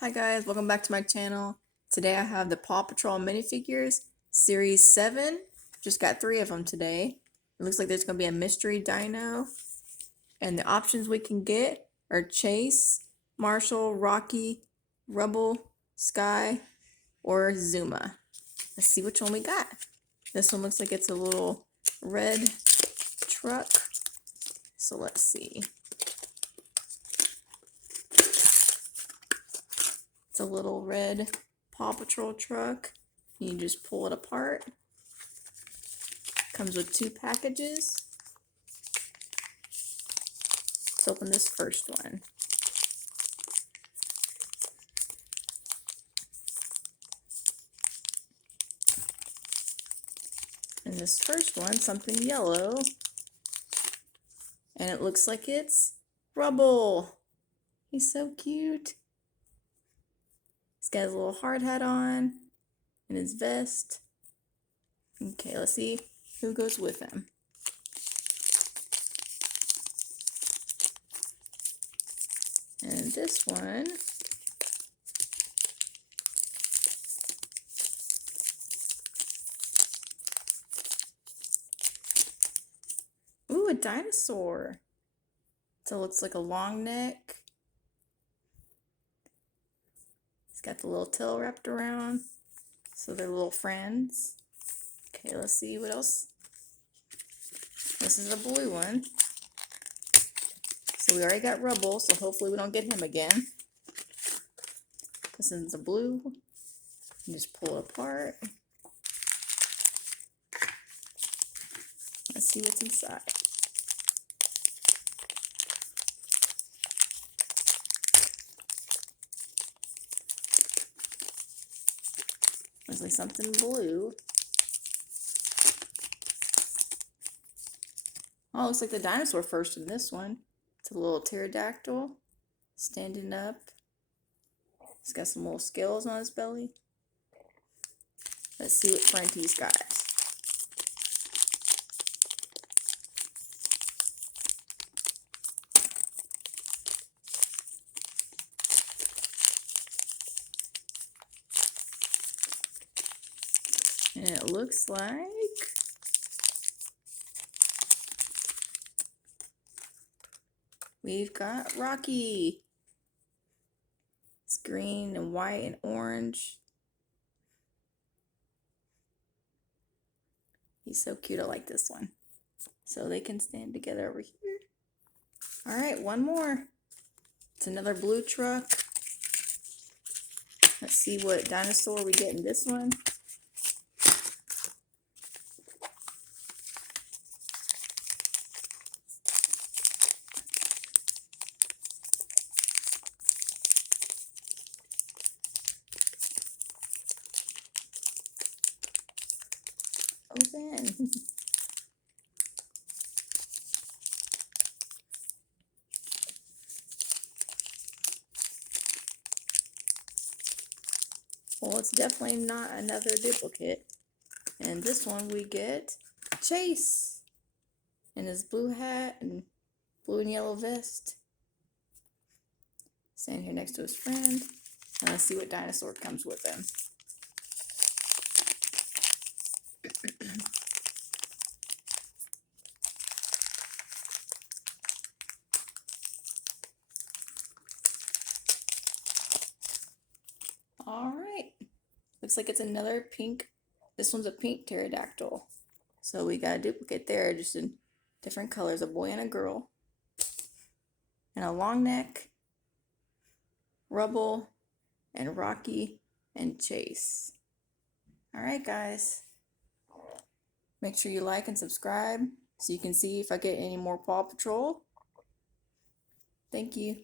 Hi guys, welcome back to my channel. Today I have the Paw Patrol minifigures, Series 7. Just got 3 of them today. It looks like there's going to be a mystery dino. And the options we can get are Chase, Marshall, Rocky, Rubble, Sky, or Zuma. Let's see which one we got. This one looks like it's a little red truck. So let's see. It's a little red Paw Patrol truck. You just pull it apart. Comes with 2 packages. Let's open this first one. And this first one, something yellow. And it looks like it's Rubble. He's so cute. He's got his little hard hat on and his vest. Okay, let's see who goes with him. And this one, ooh, a dinosaur. So it looks like a long neck. He's got the little tail wrapped around. So they're little friends. Okay, let's see what else. This is a blue one. So we already got Rubble, so hopefully we don't get him again. This is the blue. You just pull it apart. Let's see what's inside. Looks like something blue. Oh, looks like the dinosaur first in this one. It's a little pterodactyl standing up. He's got some little scales on his belly. Let's see what friend he's got. And it looks like we've got Rocky. It's green and white and orange. He's so cute. I like this one. So they can stand together over here. All right, one more. It's another blue truck. Let's see what dinosaur we get in this one. Open. Well, it's definitely not another duplicate. And this one we get Chase in his blue hat and blue and yellow vest. Standing here next to his friend. And let's see what dinosaur comes with him. All right. Looks like it's another pink. This one's a pink pterodactyl. So we got a duplicate there, just in different colors, a boy and a girl. And a long neck, Rubble, and Rocky, and Chase. All right, guys. Make sure you like and subscribe so you can see if I get any more Paw Patrol. Thank you.